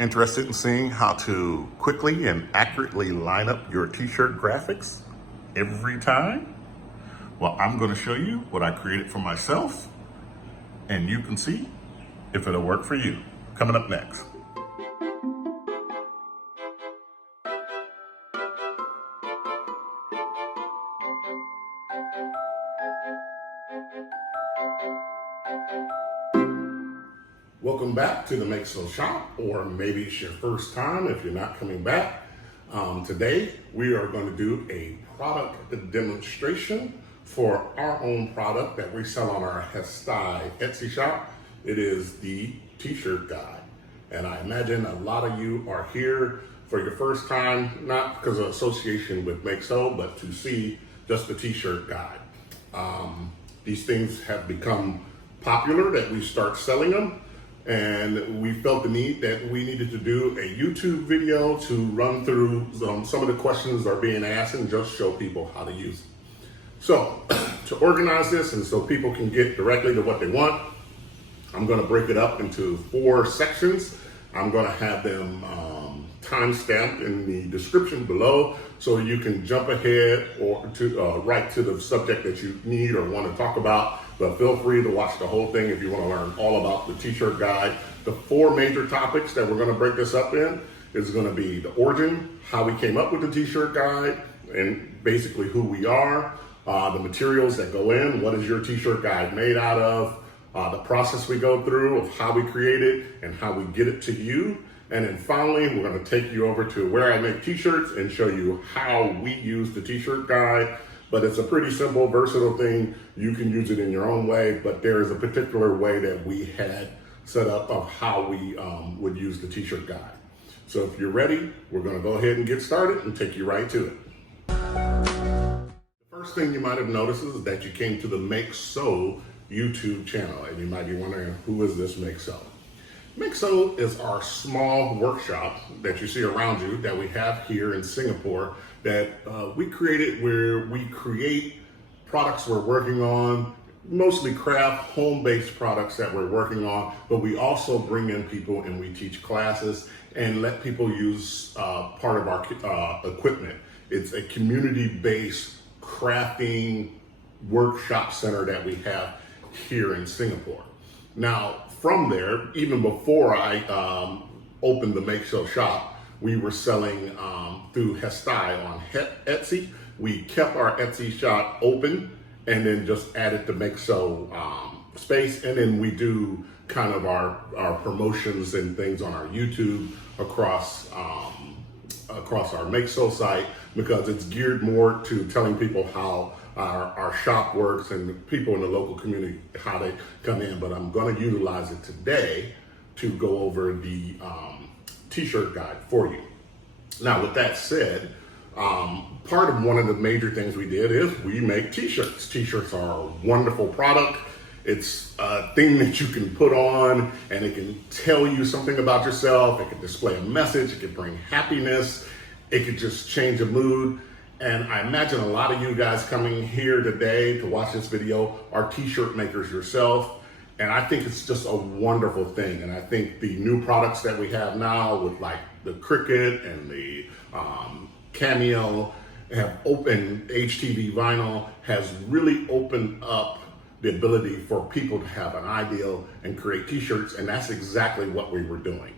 Interested in seeing how to quickly and accurately line up your t-shirt graphics every time? Well, I'm going to show you what I created for myself, and you can see if it'll work for you. Coming up next. Welcome back to the Make So Shop, or maybe it's your first time if you're not coming back. Today, we are going to do a product demonstration for our own product that we sell on our Etsy shop. It is the t-shirt guide. And I imagine a lot of you are here for your first time, not because of association with Make So, but to see just the t-shirt guide. These things have become popular that we start selling them. And we felt the need that we needed to do a YouTube video to run through some of the questions that are being asked and just show people how to use it. So to organize this and so people can get directly to what they want, I'm going to break it up into 4 sections. I'm going to have them time-stamped in the description below so you can jump ahead or to right to the subject that you need or want to talk about. But feel free to watch the whole thing if you want to learn all about the t-shirt guide. The 4 major topics that we're going to break this up in is going to be the origin, how we came up with the t-shirt guide, and basically who we are, the materials that go in, what is your t-shirt guide made out of, the process we go through of how we create it and how we get it to you. And then finally, we're going to take you over to where I make t-shirts and show you how we use the t-shirt guide. But it's a pretty simple, versatile thing. You can use it in your own way, but there is a particular way that we had set up of how we would use the t-shirt guide. So if you're ready, we're going to go ahead and get started and take you right to it. The first thing you might have noticed is that you came to the Make So YouTube channel, and you might be wondering, who is this Make So? Make So is our small workshop that you see around you that we have here in Singapore that we created, where we create products we're working on, mostly craft, home-based products that we're working on, but we also bring in people and we teach classes and let people use part of our equipment. It's a community-based crafting workshop center that we have here in Singapore. Now, from there, even before I opened the Make So shop, we were selling through on Etsy. We kept our Etsy shop open and then just added the Make So space. And then we do kind of our promotions and things on our YouTube across our Make So site, because it's geared more to telling people how our shop works and people in the local community, how they come in. But I'm going to utilize it today to go over the t-shirt guide for you. Now, with that said, part of one of the major things we did is we make t-shirts. T-shirts are a wonderful product. It's a thing that you can put on and it can tell you something about yourself. It can display a message. It can bring happiness. It can just change a mood. And I imagine a lot of you guys coming here today to watch this video are t-shirt makers yourself. And I think it's just a wonderful thing. And I think the new products that we have now with like the Cricut and the Cameo have opened, HTV vinyl has really opened up the ability for people to have an idea and create t-shirts. And that's exactly what we were doing.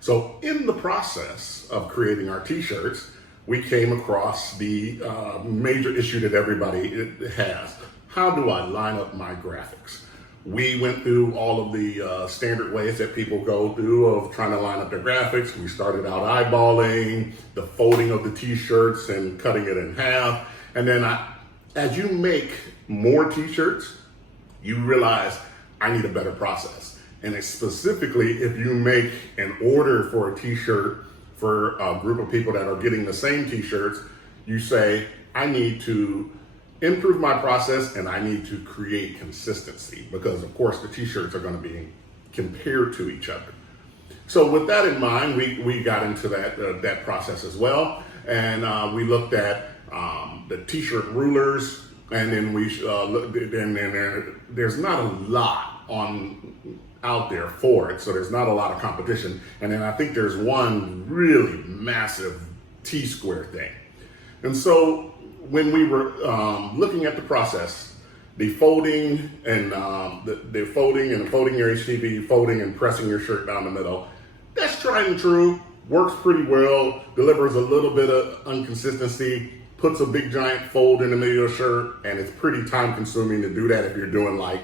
So in the process of creating our t-shirts, we came across the major issue that everybody has. How do I line up my graphics? We went through all of the standard ways that people go through of trying to line up their graphics. We started out eyeballing, the folding of the t-shirts and cutting it in half. And then as you make more t-shirts, you realize I need a better process. And it's specifically if you make an order for a t-shirt for a group of people that are getting the same t-shirts, you say, I need to improve my process and I need to create consistency, because of course the t-shirts are going to be compared to each other. So with that in mind, we got into that process as well. And we looked at the t-shirt rulers, and then we looked, and there's not a lot on out there for it, so there's not a lot of competition. And then I think there's one really massive T-square thing. And so when we were looking at the process, the folding and the folding your HTV, folding and pressing your shirt down the middle, that's tried and true, works pretty well, delivers a little bit of inconsistency, puts a big giant fold in the middle of your shirt, and it's pretty time consuming to do that if you're doing like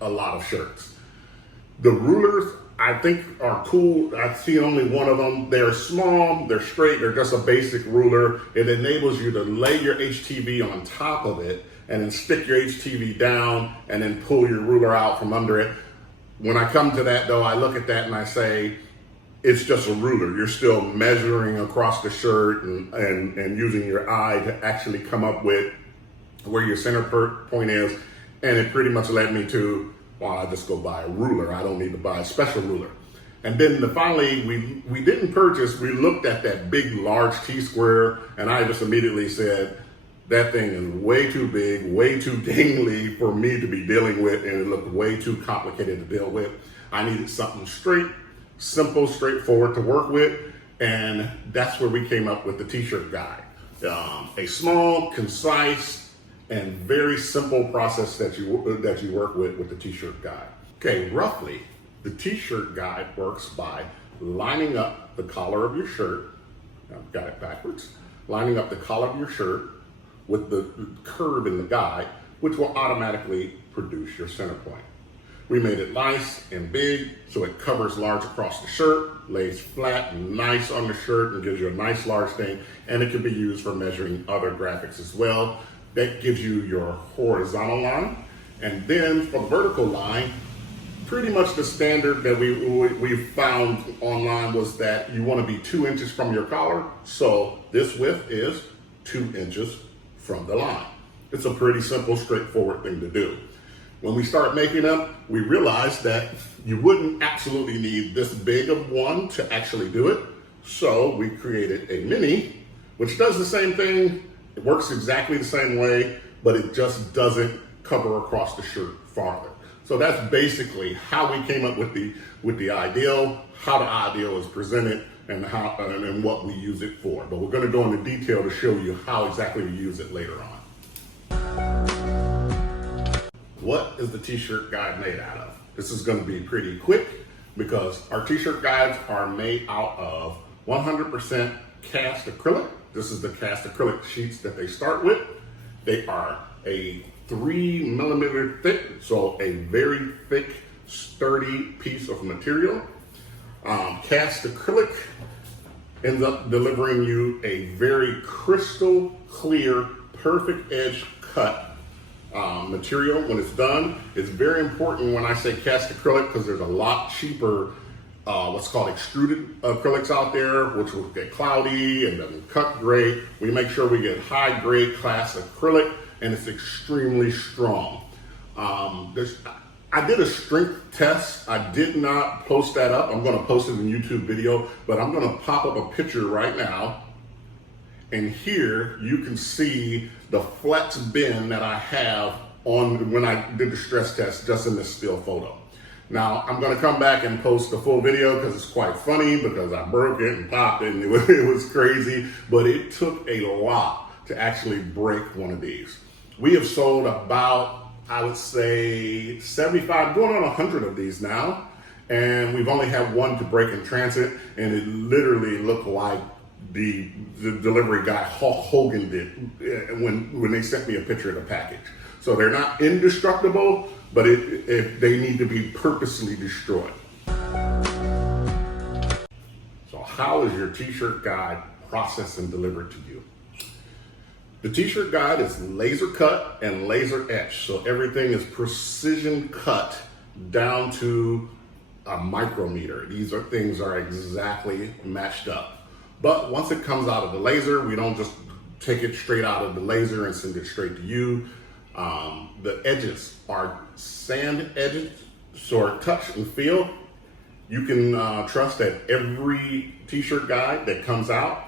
a lot of shirts. The rulers, I think, are cool. I see only one of them. They're small, they're straight, they're just a basic ruler. It enables you to lay your HTV on top of it and then stick your HTV down and then pull your ruler out from under it. When I come to that though, I look at that and I say, it's just a ruler. You're still measuring across the shirt and using your eye to actually come up with where your center point is. And it pretty much led me to, well, I just go buy a ruler. I don't need to buy a special ruler. And then finally, we didn't purchase, we looked at that big, large T-square, and I just immediately said, that thing is way too big, way too dangly for me to be dealing with, and it looked way too complicated to deal with. I needed something straight, simple, straightforward to work with, and that's where we came up with the T-shirt guide. A small, concise, and very simple process that you work with the T-shirt guide. Okay, roughly, the T-shirt guide works by lining up the collar of your shirt. I've got it backwards. Lining up the collar of your shirt with the curve in the guide, which will automatically produce your center point. We made it nice and big, so it covers large across the shirt, lays flat and nice on the shirt, and gives you a nice large thing, and it can be used for measuring other graphics as well. That gives you your horizontal line, and then for the vertical line, pretty much the standard that we found online was that you want to be 2 inches from your collar, so this width is 2 inches from the line. It's a pretty simple, straightforward thing to do. When we start making them, we realized that you wouldn't absolutely need this big of one to actually do it. So we created a mini, which does the same thing. It works exactly the same way, but it just doesn't cover across the shirt farther. So that's basically how we came up with the ideal, how the ideal is presented, and how and what we use it for. But we're going to go into detail to show you how exactly we use it later on. What is the T-shirt guide made out of? This is going to be pretty quick because our T-shirt guides are made out of 100% cast acrylic. This is the cast acrylic sheets that they start with. They are a 3 millimeter thick, so a very thick, sturdy piece of material. Cast acrylic ends up delivering you a very crystal clear, perfect edge cut material when it's done. It's very important when I say cast acrylic because there's a lot cheaper what's called extruded acrylics out there, which will get cloudy and doesn't cut great. We make sure we get high grade class acrylic, and it's extremely strong. I did a strength test. I did not post that up. I'm going to post it in YouTube video, but I'm going to pop up a picture right now. And here you can see the flex bin that I have on when I did the stress test just in this still photo. Now I'm going to come back and post the full video because it's quite funny because I broke it and popped it and it was crazy, but it took a lot to actually break one of these. We have sold about, I would say 75, going on 100 of these now. And we've only had one to break in transit, and it literally looked like the delivery guy Hulk Hogan did when they sent me a picture of the package. So they're not indestructible, but they need to be purposely destroyed. So how is your T-shirt guide processed and delivered to you? The T-shirt guide is laser cut and laser etched, so everything is precision cut down to a micrometer. These things are exactly matched up. But once it comes out of the laser, we don't just take it straight out of the laser and send it straight to you. The edges are sand edges, so touch and feel. You can trust that every T-shirt guide that comes out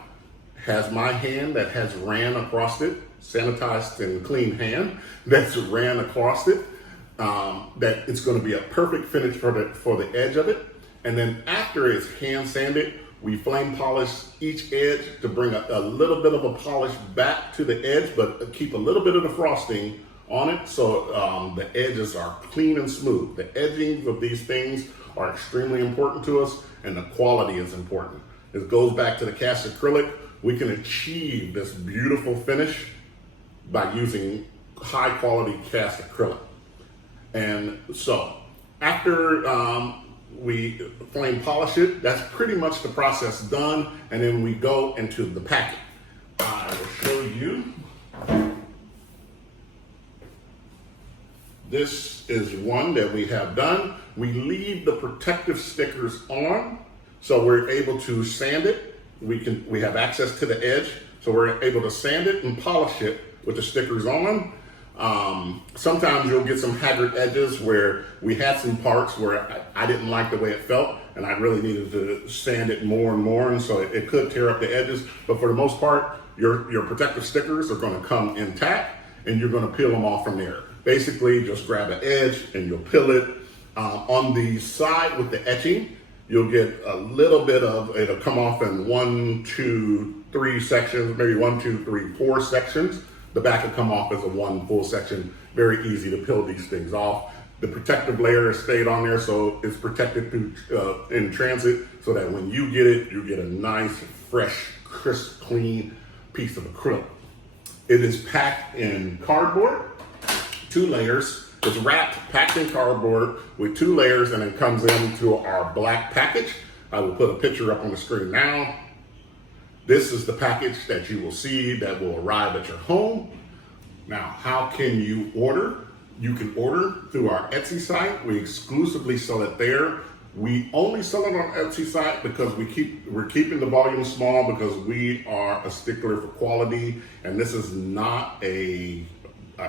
has my hand that has ran across it, sanitized and clean hand that's ran across it. that it's going to be a perfect finish for the edge of it. And then after it's hand sanded, we flame polish each edge to bring a little bit of a polish back to the edge, but keep a little bit of the frosting on it so the edges are clean and smooth. The edgings of these things are extremely important to us, and the quality is important. It goes back to the cast acrylic. We can achieve this beautiful finish by using high quality cast acrylic. And so after we flame polish it, that's pretty much the process done, and then we go into the packing. I will show you. This is one that we have done. We leave the protective stickers on, so we're able to sand it. We have access to the edge, so we're able to sand it and polish it with the stickers on. Sometimes you'll get some haggard edges where we had some parts where I didn't like the way it felt, and I really needed to sand it more and more, and so it could tear up the edges. But for the most part, your protective stickers are going to come intact, and you're going to peel them off from there. Basically, just grab an edge and you'll peel it. On the side with the etching, you'll get a little bit of, it'll come off in 1, 2, 3 sections, maybe 1, 2, 3, 4 sections. The back will come off as a one full section. Very easy to peel these things off. The protective layer has stayed on there, so it's protected through in transit, so that when you get it, you get a nice, fresh, crisp, clean piece of acrylic. It is packed in cardboard, 2 layers. It's wrapped, packed in cardboard with 2 layers, and it comes into our black package. I will put a picture up on the screen now. This is the package that you will see that will arrive at your home. Now, how can you order? You can order through our Etsy site. We exclusively sell it there. We only sell it on Etsy site because we're keeping the volume small because we are a stickler for quality, and this is not a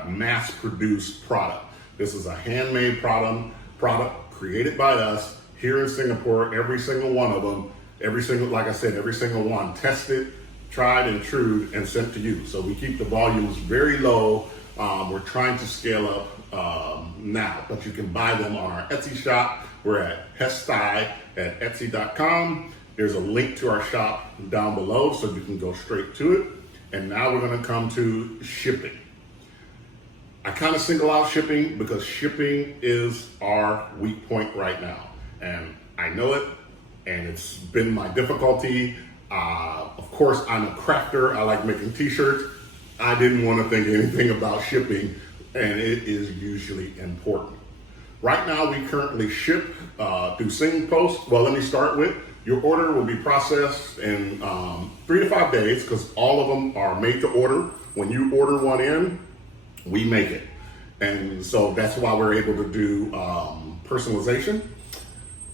mass-produced product. This is a handmade product created by us here in Singapore. Every single one of them, like I said, every single one tested, tried and true, and sent to you. So we keep the volumes very low. We're trying to scale up now, but you can buy them on our Etsy shop. We're at Hestai at Etsy.com. There's a link to our shop down below, so you can go straight to it. And now we're going to come to shipping. I kind of single out shipping because shipping is our weak point right now. And I know it, and it's been my difficulty. Of course, I'm a crafter. I like making t-shirts. I didn't want to think anything about shipping, and it is usually important. Right now, we currently ship through SingPost. Well, let me start with, your order will be processed in 3 to 5 days because all of them are made to order. When you order one in, we make it. And so that's why we're able to do personalization.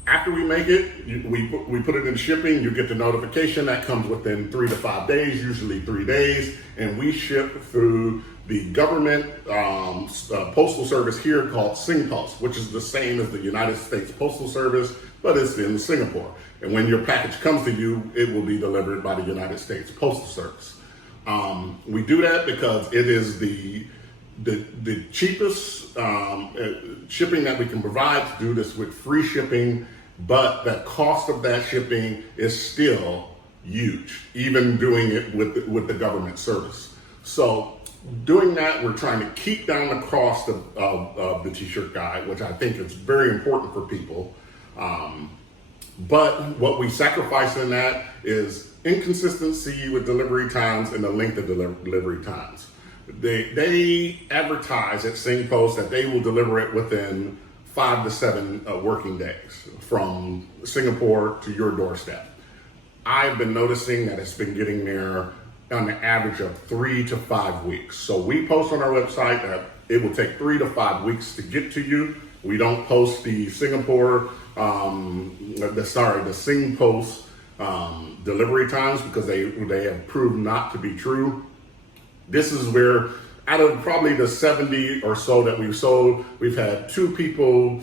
After we make it, we put it in shipping, you get the notification that comes within 3 to 5 days, usually 3 days, and we ship through the government postal service here called SingPost, which is the same as the United States Postal Service, but it's in Singapore. And when your package comes to you, it will be delivered by the United States Postal Service. We do that because it is the cheapest shipping that we can provide to do this with free shipping, but the cost of that shipping is still huge, even doing it with the government service. So doing that, we're trying to keep down the cost of the t-shirt guide, which I think is very important for people. But what we sacrifice in that is inconsistency with delivery times and the length of delivery times. They advertise at SingPost that they will deliver it within 5 to 7 working days from Singapore to your doorstep. I've been noticing that it's been getting there on the average of 3 to 5 weeks. So we post on our website that it will take 3 to 5 weeks to get to you. We don't post the SingPost delivery times because they have proved not to be true. This is where, out of probably the 70 or so that we've sold, we've had 2 people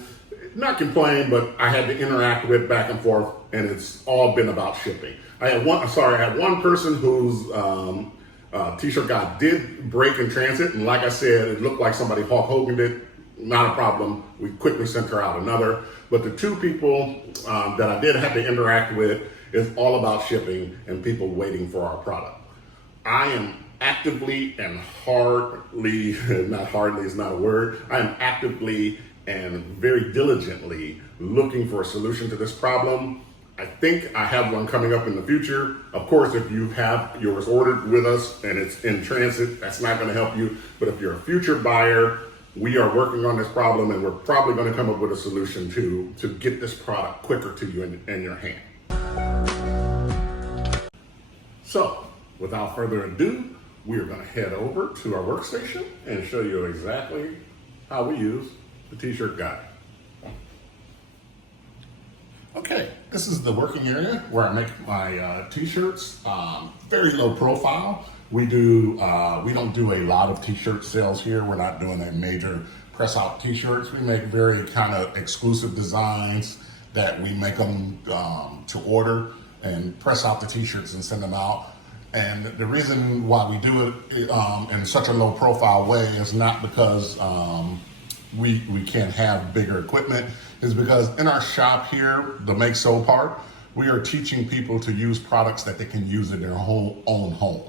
not complain, but I had to interact with back and forth, and it's all been about shipping. I had one person whose t-shirt guide did break in transit, and like I said, it looked like somebody Hulk Hogan'd it. not a problem. We quickly sent her out another. But the two people that I did have to interact with is all about shipping and people waiting for our product. I am actively and hardly, not hardly is not a word, I am actively and very diligently looking for a solution to this problem. I think I have one coming up in the future. Of course, if you have yours ordered with us and it's in transit, that's not going to help you. But if you're a future buyer, we are working on this problem, and we're probably going to come up with a solution to get this product quicker to you in your hand. So, without further ado, we are going to head over to our workstation and show you exactly how we use the t-shirt guide. Okay, this is the working area where I make my t-shirts. Very low profile. We don't do a lot of t-shirt sales here. We're not doing a major press out t-shirts. We make very kind of exclusive designs that we make them to order and press out the t-shirts and send them out. And the reason why we do it in such a low profile way is not because we can't have bigger equipment, is because in our shop here, the Make So part, we are teaching people to use products that they can use in their own home.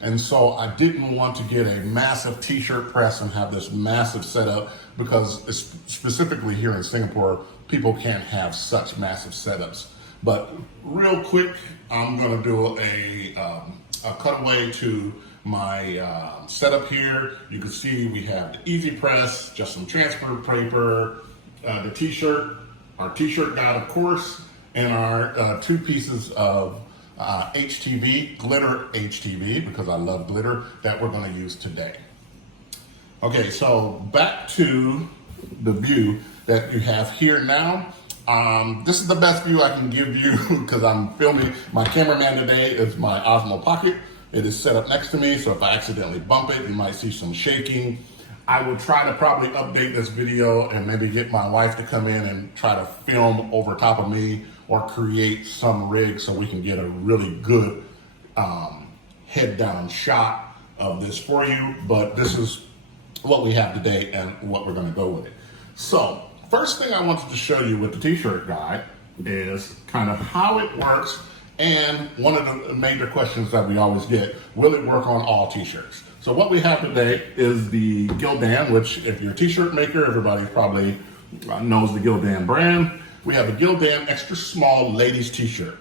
And so I didn't want to get a massive t-shirt press and have this massive setup, because specifically here in Singapore, people can't have such massive setups. But real quick, I'm gonna do a cutaway to my setup here. You can see we have the Easy Press, just some transfer paper, the t-shirt, our t-shirt guide, of course, and our two pieces of HTV, glitter HTV, because I love glitter, that we're going to use today. Okay, so back to the view that you have here now. This is the best view I can give you because I'm filming. My cameraman today is my Osmo Pocket. It is set up next to me, so if I accidentally bump it, you might see some shaking. I will try to probably update this video and maybe get my wife to come in and try to film over top of me, or create some rig so we can get a really good head down shot of this for you. But this is what we have today and what we're going to go with it. So first thing I wanted to show you with the t-shirt guide is kind of how it works. And one of the major questions that we always get, will it work on all t-shirts? So what we have today is the Gildan, which if you're a t-shirt maker, everybody probably knows the Gildan brand. We have the Gildan extra small ladies t-shirt.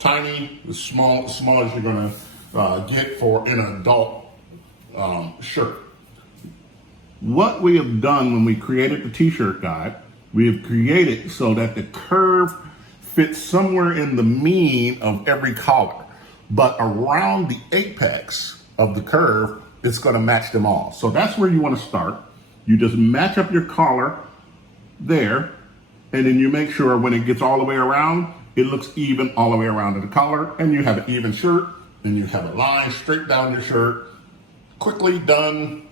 Tiny, as small as you're gonna get for an adult shirt. What we have done when we created the t-shirt guide, we have created so that the curve fits somewhere in the mean of every collar, but around the apex of the curve, it's gonna match them all. So that's where you wanna start. You just match up your collar there, and then you make sure when it gets all the way around, it looks even all the way around to the collar, and you have an even shirt, and you have a line straight down your shirt. Quickly done,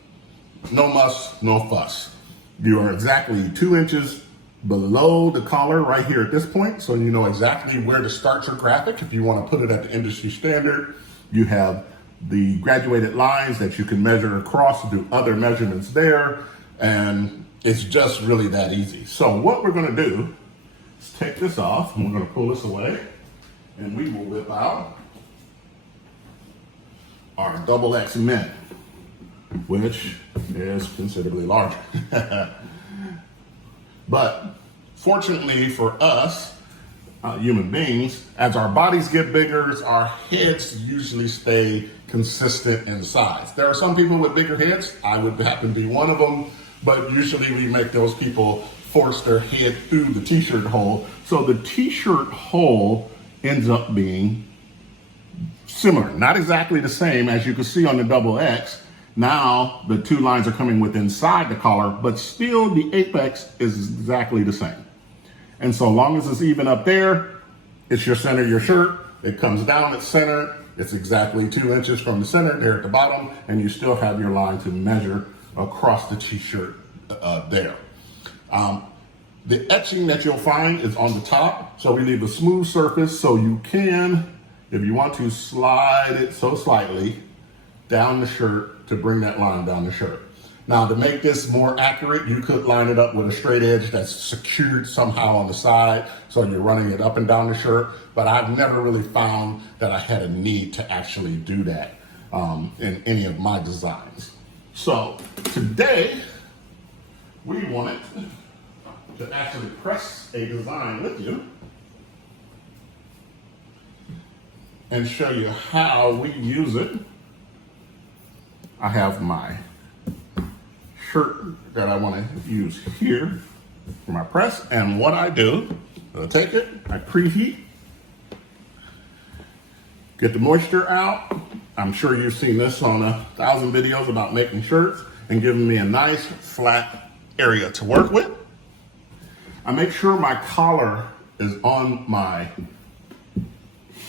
no muss, no fuss. You are exactly 2 inches below the collar right here at this point, so you know exactly where to start your graphic. If you want to put it at the industry standard, you have the graduated lines that you can measure across to do other measurements there, and it's just really that easy. So what we're going to do is take this off, and we're going to pull this away, and we will whip out our XX men, which is considerably larger. But fortunately for us, human beings, as our bodies get bigger, our heads usually stay consistent in size. There are some people with bigger heads. I would happen to be one of them, but usually we make those people force their head through the t-shirt hole. So the t-shirt hole ends up being similar, not exactly the same as you can see on the XX. Now the two lines are coming with inside the collar, but still the apex is exactly the same. And so long as it's even up there, it's your center of your shirt. It comes down at center. It's exactly 2 inches from the center there at the bottom, and you still have your line to measure across the t-shirt there. The etching that you'll find is on the top. So we leave a smooth surface so you can, if you want to, slide it so slightly down the shirt to bring that line down the shirt. Now, to make this more accurate, you could line it up with a straight edge that's secured somehow on the side, so you're running it up and down the shirt. But I've never really found that I had a need to actually do that in any of my designs. So today, we wanted to actually press a design with you and show you how we use it. I have my shirt that I want to use here for my press, and what I do, I take it, I preheat, get the moisture out. I'm sure you've seen this on 1,000 videos about making shirts, and giving me a nice flat area to work with. I make sure my collar is on my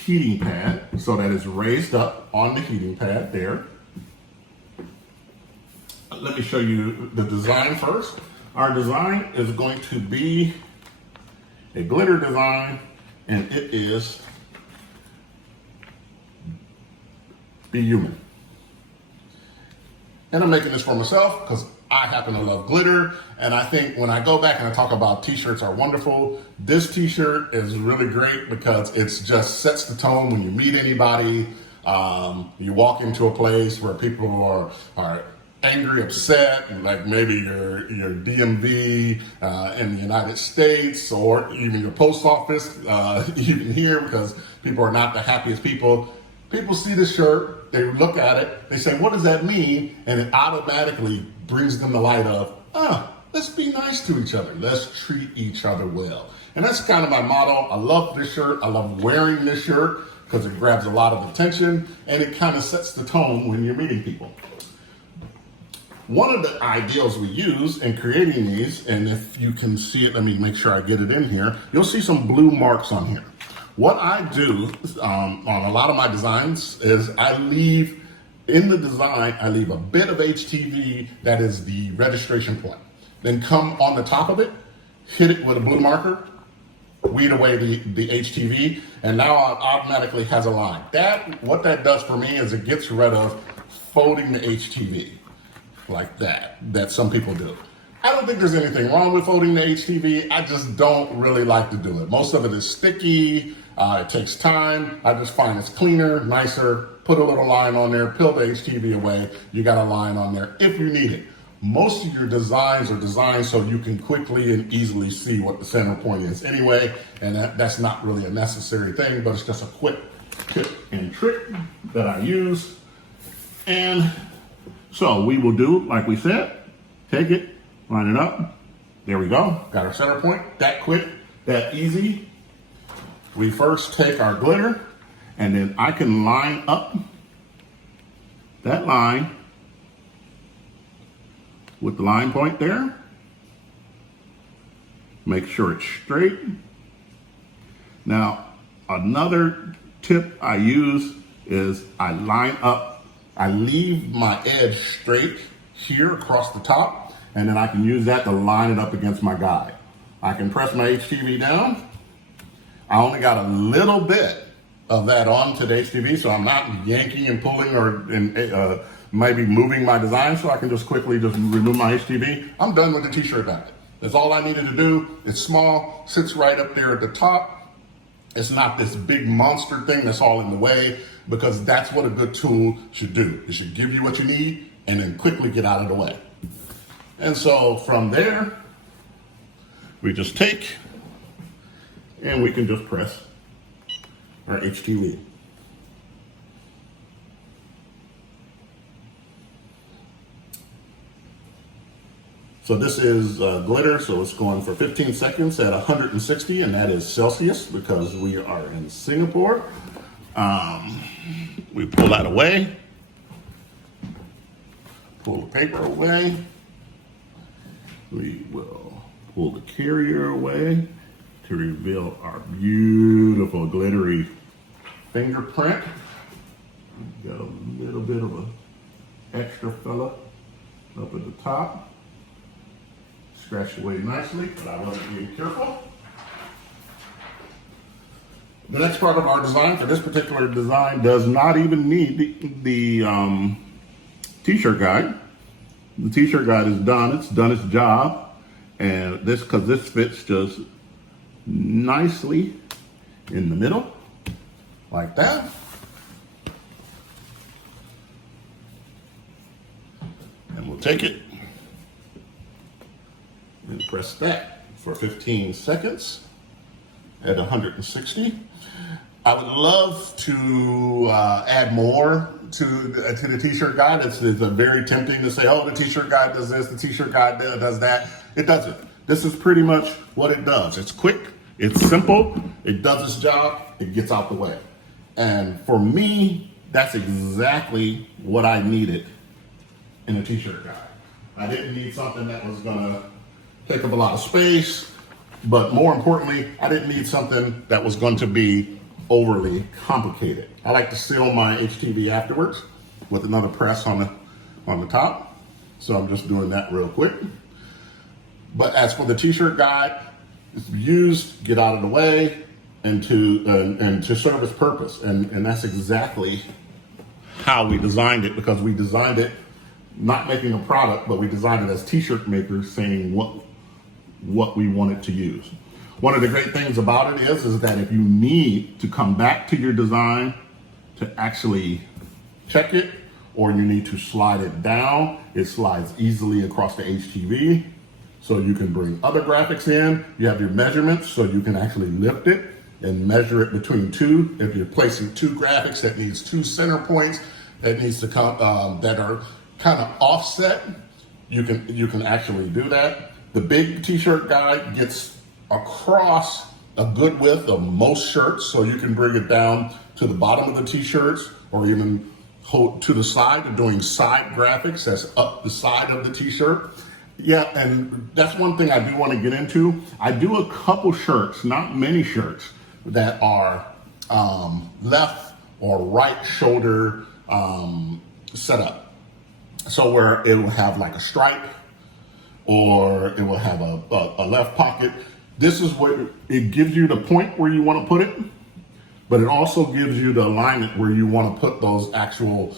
heating pad so that it's raised up on the heating pad there. Let me show you the design first. Our design is going to be a glitter design, and it is Be Human. And I'm making this for myself because I happen to love glitter, and I think when I go back and I talk about t-shirts are wonderful, this t-shirt is really great because it just sets the tone when you meet anybody. You walk into a place where people are angry, upset, and like maybe your DMV in the United States, or even your post office, even here, because people are not the happiest people. People see the shirt, they look at it, they say, what does that mean? And it automatically brings them the light of, let's be nice to each other. Let's treat each other well. And that's kind of my motto. I love this shirt. I love wearing this shirt because it grabs a lot of attention, and it kind of sets the tone when you're meeting people. One of the ideals we use in creating these, and if you can see it, let me make sure I get it in here, you'll see some blue marks on here. What I do on a lot of my designs is I leave a bit of HTV that is the registration point. Then come on the top of it, hit it with a blue marker, weed away the HTV, and now it automatically has a line. What that does for me is it gets rid of folding the HTV like that some people do. I don't think there's anything wrong with folding the HTV. I just don't really like to do it. Most of it is sticky. It takes time. I just find it's cleaner, nicer. Put a little line on there, peel the HTV away. You got a line on there if you need it. Most of your designs are designed so you can quickly and easily see what the center point is anyway, and that's not really a necessary thing, but it's just a quick tip and trick that I use. And so we will do, like we said, take it, line it up. There we go. Got our center point. That quick, that easy. We first take our glitter, and then I can line up that line with the line point there. Make sure it's straight. Now, another tip I use is I leave my edge straight here across the top, and then I can use that to line it up against my guide. I can press my HTV down. I only got a little bit of that onto the HTV, so I'm not yanking and pulling or maybe moving my design, so I can just quickly remove my HTV. I'm done with the t-shirt jacket. That's all I needed to do. It's small, sits right up there at the top. It's not this big monster thing that's all in the way, because that's what a good tool should do. It should give you what you need and then quickly get out of the way. And so from there, we just take and we can just press our HTV. So this is glitter, so it's going for 15 seconds at 160, and that is Celsius because we are in Singapore. We pull that away, pull the paper away. We will pull the carrier away to reveal our beautiful glittery fingerprint. Got a little bit of an extra fella up at the top. Scratched away nicely, but I wasn't being careful. The next part of our design for this particular design does not even need the t-shirt guide, the t-shirt guide is done. It's done its job. And because this fits just nicely in the middle, like that. And we'll take it and press that for 15 seconds at 160. I would love to add more to the t-shirt guide. It's very tempting to say, oh, the t-shirt guide does this, the t-shirt guide does that. It doesn't. This is pretty much what it does. It's quick, it's simple, it does its job, it gets out the way. And for me, that's exactly what I needed in a t-shirt guide. I didn't need something that was gonna take up a lot of space, but more importantly, I didn't need something that was going to be overly complicated. I like to seal my HTV afterwards with another press on the top. So I'm just doing that real quick. But as for the t-shirt guide, it's used, get out of the way, and to serve its purpose. And that's exactly how we designed it, because we designed it not making a product, but we designed it as t-shirt makers, saying what we wanted to use. One of the great things about it is that if you need to come back to your design to actually check it, or you need to slide it down, it slides easily across the HTV. So you can bring other graphics in. You have your measurements, so you can actually lift it and measure it between two. If you're placing two graphics that needs two center points, that needs to come that are kind of offset, you can actually do that. The big t-shirt guide gets across a good width of most shirts, so you can bring it down to the bottom of the t-shirts, or even hold to the side, doing side graphics that's up the side of the t-shirt. Yeah, and that's one thing I do want to get into. I do a couple shirts, not many shirts, that are left or right shoulder set up. So where it will have like a stripe, or it will have a left pocket. This is what it gives you, the point where you want to put it, but it also gives you the alignment where you want to put those actual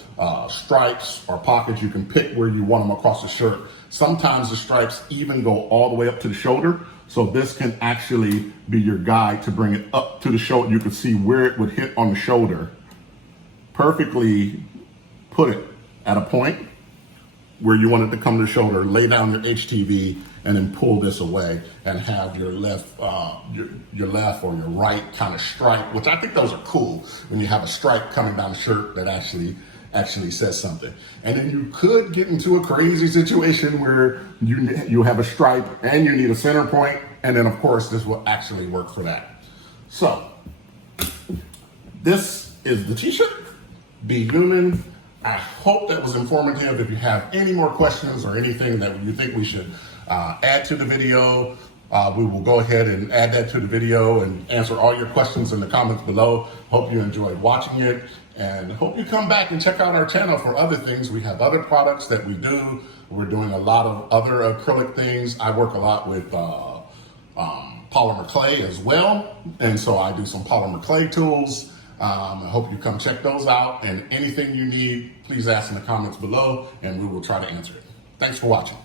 stripes or pockets. You can pick where you want them across the shirt. Sometimes the stripes even go all the way up to the shoulder. So this can actually be your guide to bring it up to the shoulder. You can see where it would hit on the shoulder. Perfectly put it at a point where you want it to come to the shoulder, lay down your HTV, and then pull this away and have your left your left or your right kind of stripe, which I think those are cool when you have a stripe coming down the shirt that actually says something. And then you could get into a crazy situation where you have a stripe and you need a center point, and then of course this will actually work for that. So this is the t-shirt, B. Newman. I hope that was informative. If you have any more questions or anything that you think we should add to the video, we will go ahead and add that to the video and answer all your questions in the comments below. Hope you enjoyed watching it, and hope you come back and check out our channel for other things. We have other products that we do. We're doing a lot of other acrylic things. I work a lot with polymer clay as well, and so I do some polymer clay tools. I hope you come check those out, and anything you need, please ask in the comments below, and we will try to answer it. Thanks for watching.